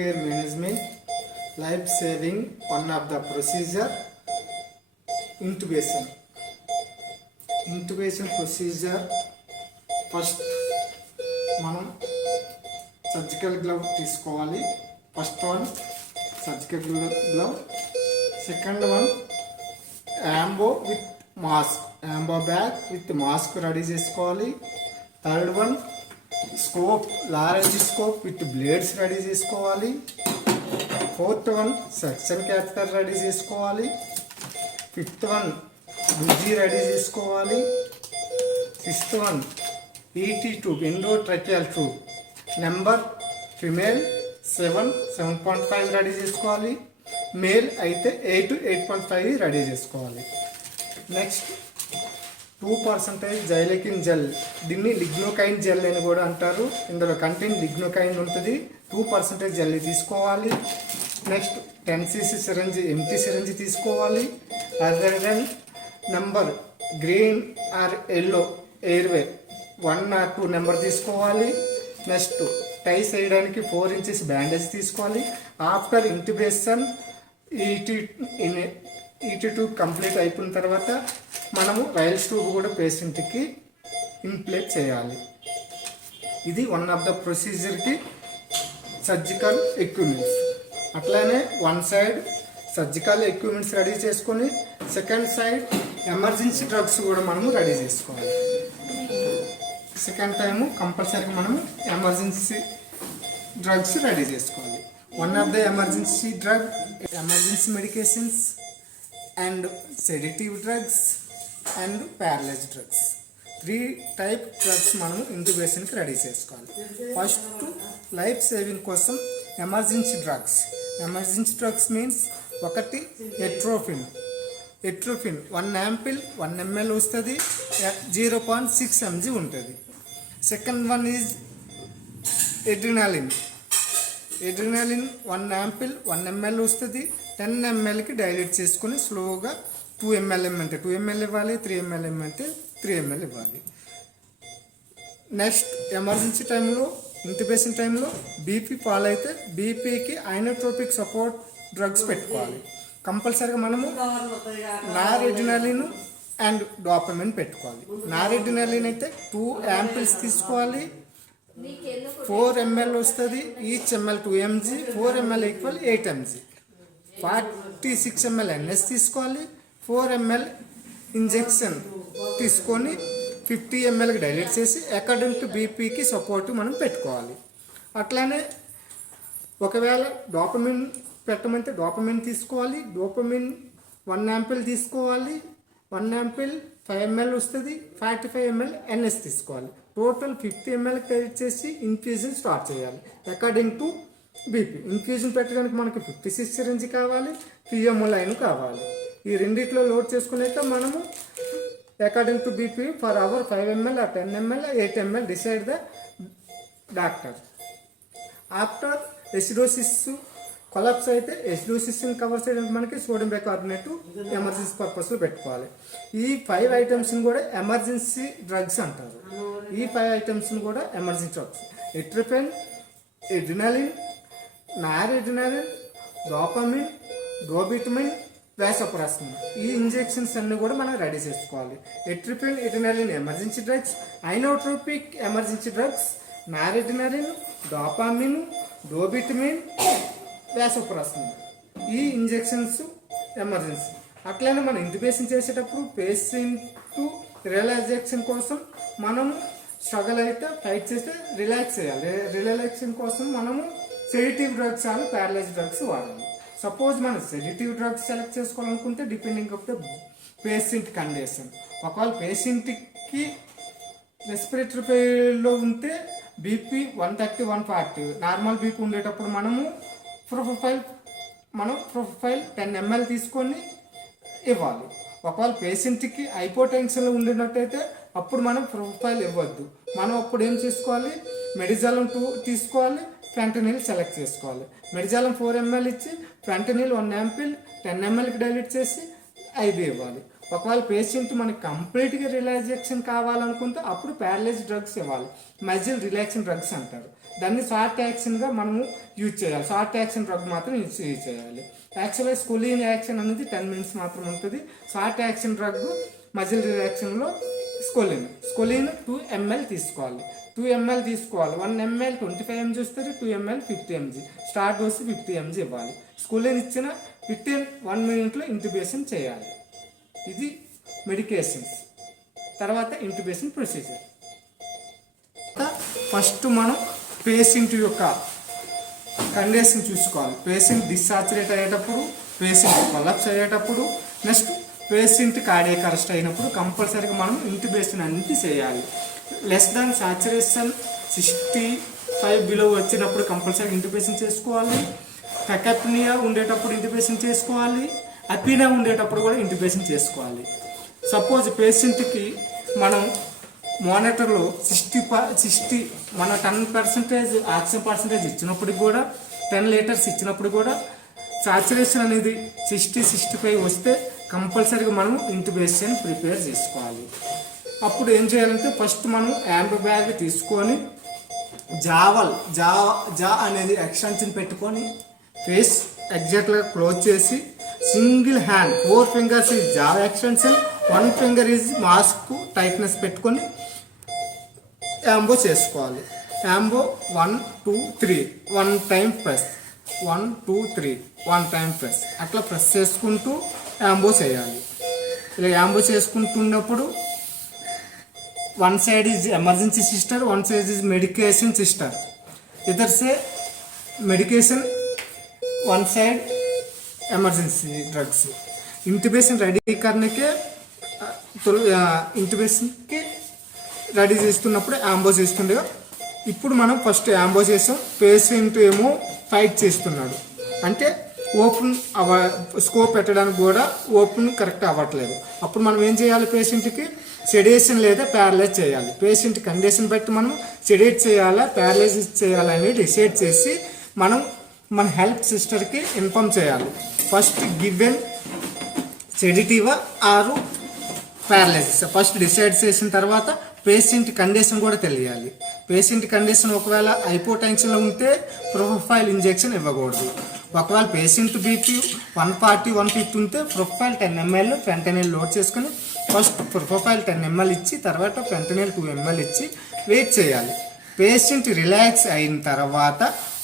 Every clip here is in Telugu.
Care management, life saving, one of the procedure, intubation. Intubation procedure, first మనం సర్జికల్ గ్లవ్ తీసుకోవాలి. First one surgical glove, second one Ambu with mask, Ambu bag with mask ready చేసుకోవాలి. Third one scope, laryngoscope with blades ready చేసుకోవాలి. Fourth one suction catheter ready చేసుకోవాలి. ఫిఫ్త్ వన్ బుజ్జీ రెడీ చేసుకోవాలి. Sixth one ET tube, endotracheal tube number female 7.5 ready చేసుకోవాలి. మేల్ అయితే 8 to 8.5 రెడీ చేసుకోవాలి. నెక్స్ట్ 2% జైలకిన్ జెల్, దీన్ని లిగ్నోకైన్ జెల్ అని కూడా అంటారు. ఇందులో కంటెంట్ లిగ్నోకైన్ ఉంటుంది. 2% జెల్ తీసుకోవాలి. Next 10 cc syringe, empty syringe తీసుకోవాలి. Other than number green or yellow airway 1 or 2 number తీసుకోవాలి. నెక్స్ట్ టై చేయడానికి 4 inches బ్యాండేజ్ తీసుకోవాలి. After intubation ET tube complete అయిపోయిన తర్వాత మనము రైల్స్ ట్యూబ్ కూడా పేషెంట్కి ఇన్ప్లేట్ చేయాలి. ఇది వన్ ఆఫ్ ద ప్రొసీజర్కి సర్జికల్ ఎక్విప్మెంట్స్. అట్లానే one side surgical equipments ready చేసుకొని సెకండ్ సైడ్ ఎమర్జెన్సీ డ్రగ్స్ కూడా మనము రెడీ చేసుకోవాలి. సెకండ్ టైము కంపల్సరీగా మనము ఎమర్జెన్సీ డ్రగ్స్ రెడీ చేసుకోవాలి. One of the emergency drug, emergency medications and sedative drugs and paralyse drugs, 3 type drugs మనం ఇంట్యూబేషన్కి రెడీ చేసుకోవాలి. ఫస్ట్ లైఫ్ సేవింగ్ కోసం emergency drugs. Emergency drugs means ఒకటి ఎట్రోఫిన్ 1 ampoule 1 ml వస్తుంది, 0.6 mg ఉంటుంది. Second one is adrenaline 1 ampoule 1 ml వస్తుంది, 10 mlకి డైల్యూట్ చేసుకొని స్లోగా 2 ml ఇమ్మంటే 2 ml ఇవ్వాలి, 3 ml ఇమ్మంటే 3 ml ఇవ్వాలి. నెక్స్ట్ ఎమర్జెన్సీ టైంలో, ఇంటిబేషన్ టైంలో బీపీ ఫాల్ అయితే బీపీకి ఐనోట్రోపిక్ సపోర్ట్ డ్రగ్స్ పెట్టుకోవాలి. కంపల్సరీగా మనము నారెడ్రినాలిన్ అండ్ డోపమైన్ పెట్టుకోవాలి. నారెడ్రినాలిన్ అయితే 2 ampoules తీసుకోవాలి, 4 ml వస్తుంది. Each ml 2 mg, 4 ml equal 8 mg. 46 ml NS తీసుకోవాలి, 4 ml ఇంజెక్షన్ తీసుకొని 50 mlకి డైల్యూట్ చేసి అకార్డింగ్ టు బీపీకి సపోర్ట్ మనం పెట్టుకోవాలి. అట్లానే ఒకవేళ డోపమైన్ పెట్టమంటే డోపమైన్ తీసుకోవాలి. డోపమైన్ 1 ampoule తీసుకోవాలి, 1 ampoule 5 ml వస్తుంది, 45 ml NS తీసుకోవాలి. టోటల్ 50 mlకి డైల్యూట్ చేసి ఇన్ఫ్యూజన్ స్టార్ట్ చేయాలి అకార్డింగ్ టు బీపీ. ఇన్ఫ్యూజన్ పెట్టడానికి మనకి 50 cc సిరంజి కావాలి, పిఎంఓ లైన్ కావాలి. ఈ రెండిట్లో లోడ్ చేసుకునేక మనము according to BP for hour 5 ml or 10 ml or 8 ml decide the doctor. After acidosis collapse అయితే ఎసిడోసిస్ని కవర్ చేయడానికి మనకి సోడియం బైకార్బోనేట్ ఎమర్జెన్సీ పర్పస్లో పెట్టుకోవాలి. ఈ 5 items కూడా ఎమర్జెన్సీ డ్రగ్స్ అంటారు. ఈ 5 items కూడా emergency drugs. Atropine, adrenaline, noradrenaline, dopamine, dobutamine, vasopressin, ఈ ఇంజెక్షన్స్ అన్ని కూడా మనం రెడీ చేసుకోవాలి. Atropine, adrenaline emergency drugs, inotropic emergency drugs, noradrenaline, dopamine, dobutamine, vasopressin, ఈ ఇంజెక్షన్స్ ఎమర్జెన్సీ. అట్లనే మనం ఇంటిబేషన్ చేసేటప్పుడు పేషెంట్ రిలాక్సేషన్ కోసం మనము స్ట్రగల్ అయితే ఫైట్ చేస్తే రిలాక్స్ చేయాలి. రిలాక్సేషన్ కోసం మనము సెడేటివ్ డ్రగ్స్ అని ప్యారలైజ్ డ్రగ్స్ వాడాలి. సపోజ్ మనం సెడేటివ్ డ్రగ్స్ సెలెక్ట్ చేసుకోవాలనుకుంటే depending of the patient condition. ఒకవేళ పేషెంట్కి రెస్పిరేటరీ ఫెయిల్లో ఉంటే బీపీ 130, 140 నార్మల్ బీపీ ఉండేటప్పుడు మనము ప్రొఫైల్ 10 ml తీసుకొని ఇవ్వాలి. ఒకవేళ పేషెంట్కి హైపోటెన్షన్లో ఉండినట్టయితే అప్పుడు మనం ప్రొఫైల్ ఇవ్వద్దు. మనం అప్పుడు ఏం చేసుకోవాలి, మెడిజాలం 2 తీసుకోవాలి, ఫెంటనిల్ సెలెక్ట్ చేసుకోవాలి. మెడిజాలం 4 ml ఇచ్చి ఫెంటనిల్ 1 ampoule 10 mlకి డైల్యూట్ చేసి ఐబీ ఇవ్వాలి. ఒకవేళ పేషెంట్ మనకి కంప్లీట్గా రిలాక్సేషన్ కావాలనుకుంటే అప్పుడు ప్యారలైజ్ డ్రగ్స్ ఇవ్వాలి. మజిల్ రిలాక్సింగ్ డ్రగ్స్ అంటారు. దాన్ని షార్ట్ యాక్షన్గా మనము యూజ్ చేయాలి. షార్ట్ యాక్షన్ డ్రగ్ మాత్రం యూజ్ చేయాలి. యాక్చువల్గా స్కోలిన్ యాక్షన్ అనేది 10 minutes మాత్రం ఉంటుంది. షార్ట్ యాక్షన్ డ్రగ్ మజిల్ రియాక్షన్లో స్కోలిన్ 2 ml తీసుకోవాలి. 2 ml తీసుకోవాలి. 1 ml 25 mg వస్తుంది, 2 ml 50 mg. Start dose 50 mg ఇవ్వాలి. స్కోలిన్ ఇచ్చిన 1 minute ఇంట్యుబేషన్ చేయాలి. ఇది మెడికేషన్స్. తర్వాత ఇంట్యుబేషన్ ప్రొసీజర్. ఫస్ట్ మనం పేషెంట్ యొక్క కండిషన్ చూసుకోవాలి. పేషెంట్ డిస్సాచురేట్ అయ్యేటప్పుడు, పేషెంట్ కొలాప్స్ అయ్యేటప్పుడు, నెక్స్ట్ పేషెంట్ కార్డియాక్ అరెస్ట్ అయినప్పుడు కంపల్సరీగా మనం ఇంట్యుబేషన్ అనేది చేయాలి. లెస్ దాన్ సాచురేషన్ 65 బిలో వచ్చినప్పుడు కంపల్సరీగా ఇంట్యుబేషన్ చేసుకోవాలి. టెకాప్నియా ఉండేటప్పుడు ఇంట్యుబేషన్ చేసుకోవాలి. అపీనియా ఉండేటప్పుడు కూడా ఇంట్యుబేషన్ చేసుకోవాలి. సపోజ్ పేషెంట్కి మనం మానిటర్లో 60 మన 10% ఆక్సిజన్ పర్సంటేజ్ ఇచ్చినప్పటికి కూడా 10 liters ఇచ్చినప్పుడు కూడా సాచురేషన్ అనేది 60-65 వస్తే కంపల్సరీగా మనం ఇంట్యుబేషన్ ప్రిపేర్ చేసుకోవాలి. అప్పుడు ఏం చేయాలంటే ఫస్ట్ మనం యాంబో బ్యాగ్ తీసుకొని జా అనేది ఎక్స్టెన్షన్ పెట్టుకొని ఫేస్ ఎగ్జాక్ట్గా క్లోజ్ చేసి సింగిల్ హ్యాండ్ 4 fingers ఈజ్ జా extension, 1 finger is mask tightness పెట్టుకొని యాంబో చేసుకోవాలి. యాంబో 1 2 3 1 time ప్రెస్, 1 2 3 1 time ప్రెస్, అట్లా ప్రెస్ చేసుకుంటూ యాంబో చేయాలి. ఇలా యాంబో చేసుకుంటున్నప్పుడు 1 side is emergency sister, 1 side is medication sister. इधर से medication, 1 side emergency drugs. Intubation ready करने के ఇంట్యుబేషన్ కి రెడీ చేస్తున్నప్పుడు యాంబో చేస్తుండగా ఇప్పుడు మనం ఫస్ట్ యాంబో చేసాం. పేషెంట్ ఏమో ఫైట్ చేస్తున్నాడు అంటే ఓపెన్ స్కోప్ పెట్టడానికి కూడా ఓపెన్ కరెక్ట్ అవ్వట్లేదు. అప్పుడు మనం ఏం చేయాలి? పేషెంట్కి సెడేషన్ లేదా ప్యారలైజ్ చేయాలి. పేషెంట్ కండిషన్ బట్టి మనం సెడేట్ చేయాలా ప్యారలైజ్ చేయాలా అనేది డిసైడ్ చేసి మనం మన హెల్త్ సిస్టర్కి ఇన్ఫామ్ చేయాలి. ఫస్ట్ గివెన్ సెడిటివా ఆరు ప్యారలైసిస్ ఫస్ట్ డిసైడ్ చేసిన తర్వాత పేషెంట్ కండిషన్ కూడా తెలియాలి. పేషెంట్ కండిషన్ ఒకవేళ హైపోటెన్షన్లో ఉంటే ప్రొఫైల్ ఇంజెక్షన్ ఇవ్వకూడదు. ఒకవేళ పేషెంట్ బీపీ 140 150 ఉంటే ప్రొఫైల్ 10 ml ఫెంటనిల్ లోడ్ చేసుకుని ఫస్ట్ ప్రొఫైల్ 10 ml ఇచ్చి తర్వాత ఫెంటనిల్ 2 ml ఇచ్చి వెయిట్ చేయాలి. పేషెంట్ రిలాక్స్ అయిన తర్వాత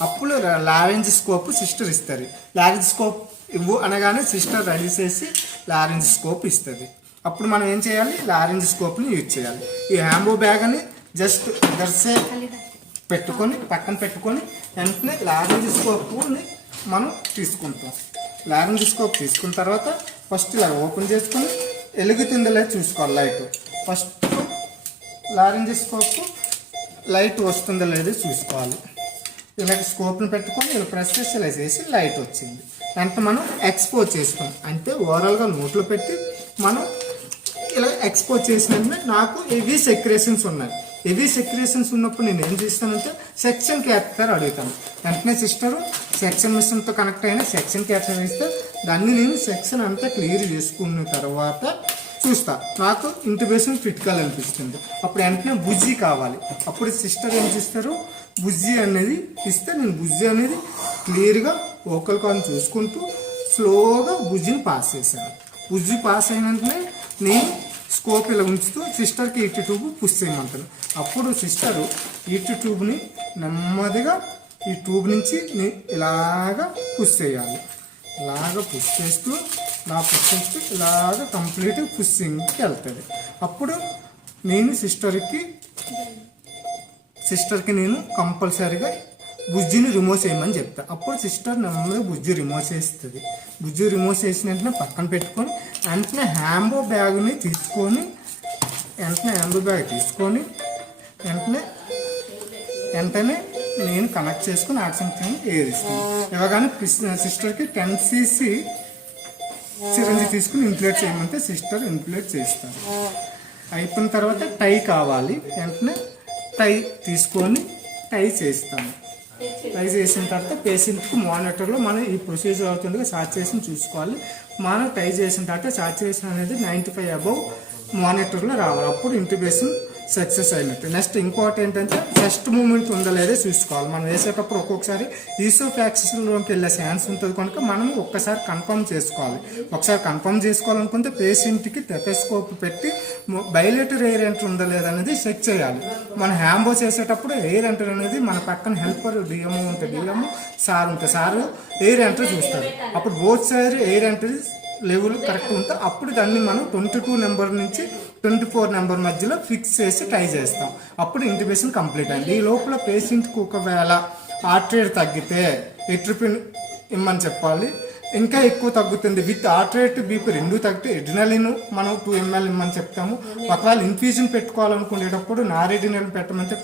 అప్పుడు లారెంజోస్కోప్ సిస్టర్ ఇస్తారు. లారెంజోస్కోప్ ఇవ్వు అనగానే సిస్టర్ రెడీ చేసి లారెంజోస్కోప్ ఇస్తుంది. అప్పుడు మనం ఏం చేయాలి? లారెంజోస్కోప్ని యూజ్ చేయాలి. ఈ యాంబో బ్యాగ్ అని జస్ట్ దర్సే పెట్టుకొని పక్కన పెట్టుకొని వెంటనే లారెంజోస్కోప్ని మనం తీసుకుంటాం. లారెంజోస్కోప్ తీసుకున్న తర్వాత ఫస్ట్ ఇలా ఓపెన్ చేసుకొని వెలుగుతుందో లేదో చూసుకోవాలి. లైట్ ఫస్ట్ లారెంజోస్కోప్ లైట్ వస్తుందో లేదో చూసుకోవాలి. ఇలా స్కోప్ని పెట్టుకొని ఇలా ప్రెస్ చేసి ఇలా చేసి లైట్ వచ్చింది అంటే మనం ఎక్స్పోజ్ చేస్తాం. అంటే ఓవరాల్గా నోట్లో పెట్టి మనం ఇలా ఎక్స్పోజ్ చేసినట్టు నాకు హెవీ సెక్రేషన్స్ ఉన్నాయి. హెవీ సెక్రేషన్స్ ఉన్నప్పుడు నేను ఏం చేస్తానంటే సెక్షన్ క్యాథెటర్ అడుగుతాను. వెంటనే సిస్టరు సెక్షన్ మిషన్తో కనెక్ట్ అయిన సెక్షన్ క్యాథెటర్ ఇస్తే దాన్ని నేను సెక్షన్ అంతా క్లియర్ చేసుకున్న తర్వాత చూస్తా నాకు ఇంట్యుబేషన్ క్రిటికల్ అనిపిస్తుంది. అప్పుడు వెంటనే బుజ్జి కావాలి. అప్పుడు సిస్టర్ ఏం చేస్తారు? బుజ్జి అనేది ఇస్తే నేను బుజ్జి అనేది క్లియర్గా ఓకల్ కాన్ చూసుకుంటూ స్లోగా బుజ్జిని పాస్ చేశాను. బుజ్జి పాస్ అయిన వెంటనే నేను స్కోప్ ఇలా ఉంచుతూ సిస్టర్కి ఈటి ట్యూబ్ పుష్ చేయమంటాను. అప్పుడు సిస్టరు ఈటి ట్యూబ్ని నెమ్మదిగా ఈ ట్యూబ్ నుంచి ఇలాగా పుష్ చేయాలి. ఇలాగ పుష్ చేస్తూ ఇలాగ కంప్లీట్ పుషింగ్కి వెళ్తుంది. అప్పుడు నేను సిస్టర్కి నేను కంపల్సరీగా బుజ్జిని రిమూవ్ చేయమని చెప్తా. అప్పుడు సిస్టర్ నెమ్మదిగా బుజ్జి రిమూవ్ చేస్తుంది. బుజ్జి రిమూవ్ చేసిన వెంటనే పక్కన పెట్టుకొని వెంటనే యాంబో బ్యాగ్ని తీసుకొని వెంటనే నేను కనెక్ట్ చేసుకుని ఆక్సిజన్ ఏరిస్తాను. ఇవ్వగానే సిస్టర్కి 10 cc సిరంజి తీసుకుని ఇన్ఫ్లేట్ చేయమంటే సిస్టర్ ఇన్ఫ్లేట్ చేస్తారు. అయిపోయిన తర్వాత టై కావాలి. వెంటనే టై తీసుకొని టై చేస్తాను. టై చేసిన తర్వాత పేషెంట్కి మానిటర్లో మనం ఈ ప్రొసీజర్ అవుతుండగా సాచురేషన్ చూసుకోవాలి. మనం టై చేసిన తర్వాత సాచురేషన్ అనేది 95 అబవ్ మానిటర్లో రావాలి. అప్పుడు ఇంట్యుబేషన్ సక్సెస్ అయినట్టు. నెక్స్ట్ ఇంకోటి ఏంటంటే ఫస్ట్ మూమెంట్ ఉందా లేదా చూసుకోవాలి. మనం వేసేటప్పుడు ఒక్కొక్కసారి ఈసోఫాక్సిస్లోకి వెళ్ళే ఛాన్స్ ఉంటుంది కనుక మనం ఒక్కసారి కన్ఫర్మ్ చేసుకోవాలి. ఒకసారి కన్ఫర్మ్ చేసుకోవాలనుకుంటే పేషెంట్కి టెటస్కోప్ పెట్టి బయలేటర్ ఎయిర్ ఎంటర్ ఉందా లేదా అనేది చెక్ చేయాలి. మనం హ్యాంబో చేసేటప్పుడు ఎయిర్ ఎంటర్ అనేది మన పక్కన హెల్పర్ డిఎంఓ ఉంటే డిఎంఓ, సార్ ఉంటే సార్ ఎయిర్ ఎంటర్ చూస్తారు. అప్పుడు both side air enter level correct ఉంటే అప్పుడు దాన్ని మనం 22 నెంబర్ నుంచి 24 నెంబర్ మధ్యలో ఫిక్స్ చేసి ట్రై చేస్తాం. అప్పుడు ఇంటిబేషన్ కంప్లీట్ అయింది. ఈ లోపల పేషెంట్కి ఒకవేళ హార్ట్ రేట్ తగ్గితే ఎట్రిపిన్ ఇమ్మని చెప్పాలి. ఇంకా ఎక్కువ తగ్గుతుంది విత్ హార్ట్ రేట్ బీపీ రెండు తగ్గితే ఎడ్రినలిన్ మనం 2 ml ఇమ్మని చెప్తాము. ఒకవేళ ఇన్ఫ్యూజన్ పెట్టుకోవాలనుకునేటప్పుడు నారెడినలిన్ పెట్టమంటే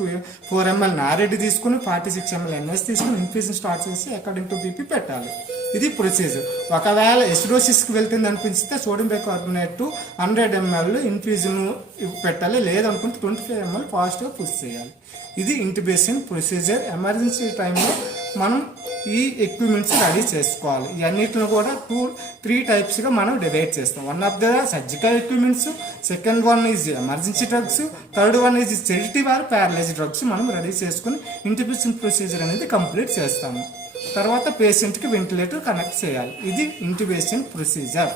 4 ml నారెడి తీసుకుని 46 ml NS తీసుకుని ఇన్ఫ్యూజన్ స్టార్ట్ చేసి అకార్డింగ్ టు బీపీ పెట్టాలి. ఇది ప్రొసీజర్. ఒకవేళ ఎసిడోసిస్కి వెళ్తుంది అనిపిస్తే సోడియం బైకార్బోనేట్ 100 ml ఇన్ఫ్యూజన్ పెట్టాలి. లేదనుకుంటే 25 ml ఫాస్ట్గా పుష్ చేయాలి. ఇది ఇంటిబేషన్ ప్రొసీజర్. ఎమర్జెన్సీ టైంలో మనం ఈ ఎక్విప్మెంట్స్ రెడీ చేసుకోవాలి. ఇవన్నిటిని కూడా 3 టైప్స్గా మనం డివైడ్ చేస్తాం. One of the surgical equipments, second one is emergency drugs, third one is sedative or paralyse drugs మనం రెడీ చేసుకుని ఇంటిబేషన్ ప్రొసీజర్ అనేది కంప్లీట్ చేస్తాము. తర్వాత పేషెంట్కి వెంటిలేటర్ కనెక్ట్ చేయాలి. ఇది ఇంటిబేషన్ ప్రొసీజర్.